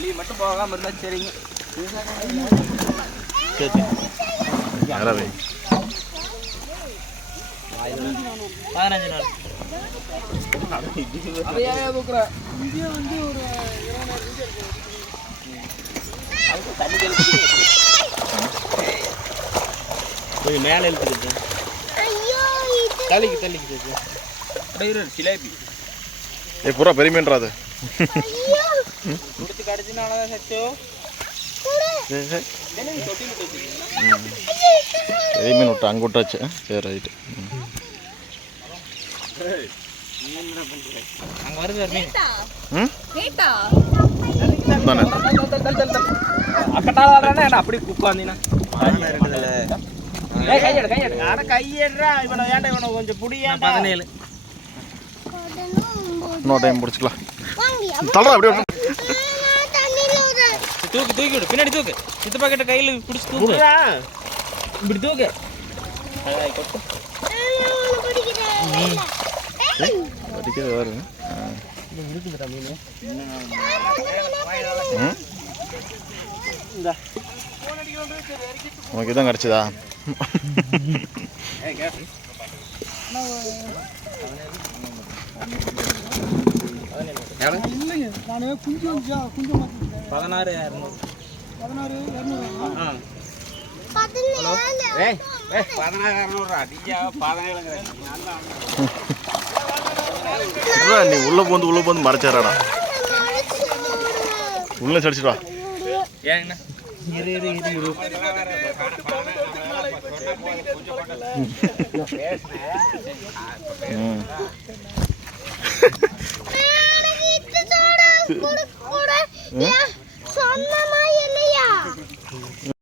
வெளியே மட்டும் போகாம இருந்தா சரிங்க. சரி பதினஞ்சு நாள் கொஞ்சம் மேலே இழுத்துக்கிட்டு தள்ளிக்கு தள்ளிக்கு சிலேபி ஏ பூரா அது கொடுத்து கடிச்சினாலதான் சச்சோ ஏய், ஏய். ம். பெரிய மீன் விட்டு அங்கே விட்டாச்சு சரி ரைட்டு அப்படி உட்காந்தீங்கன்னா இன்னொரு டைம் பிடிச்சிக்கலாம் தள்ளுறா அப்படியே. தூக்கு தூக்கி விடு. பின்னாடி தூக்கு. சித்தப்பா கிட்ட கையில் பிடிச்சி தூக்கு. இப்படி தூக்கு. அடிக்கிறது வருங்க இருக்குதுடா மீன் ம். உனக்கு இதான் கிடச்சிதா? பதினாறு இரநூறு. ஆ. ஏய் ஏய் பதினாறு இரநூறுவா நீங்க பதினேழுங்கிறேன் இல்ல, நீ உள்ள போந்து உள்ள போந்து மறைச்சாராடா? உள்ள சடிச்சிட்டு வா. ஏங்கண்ணா? இரு இரு இரு. இரு ம். 别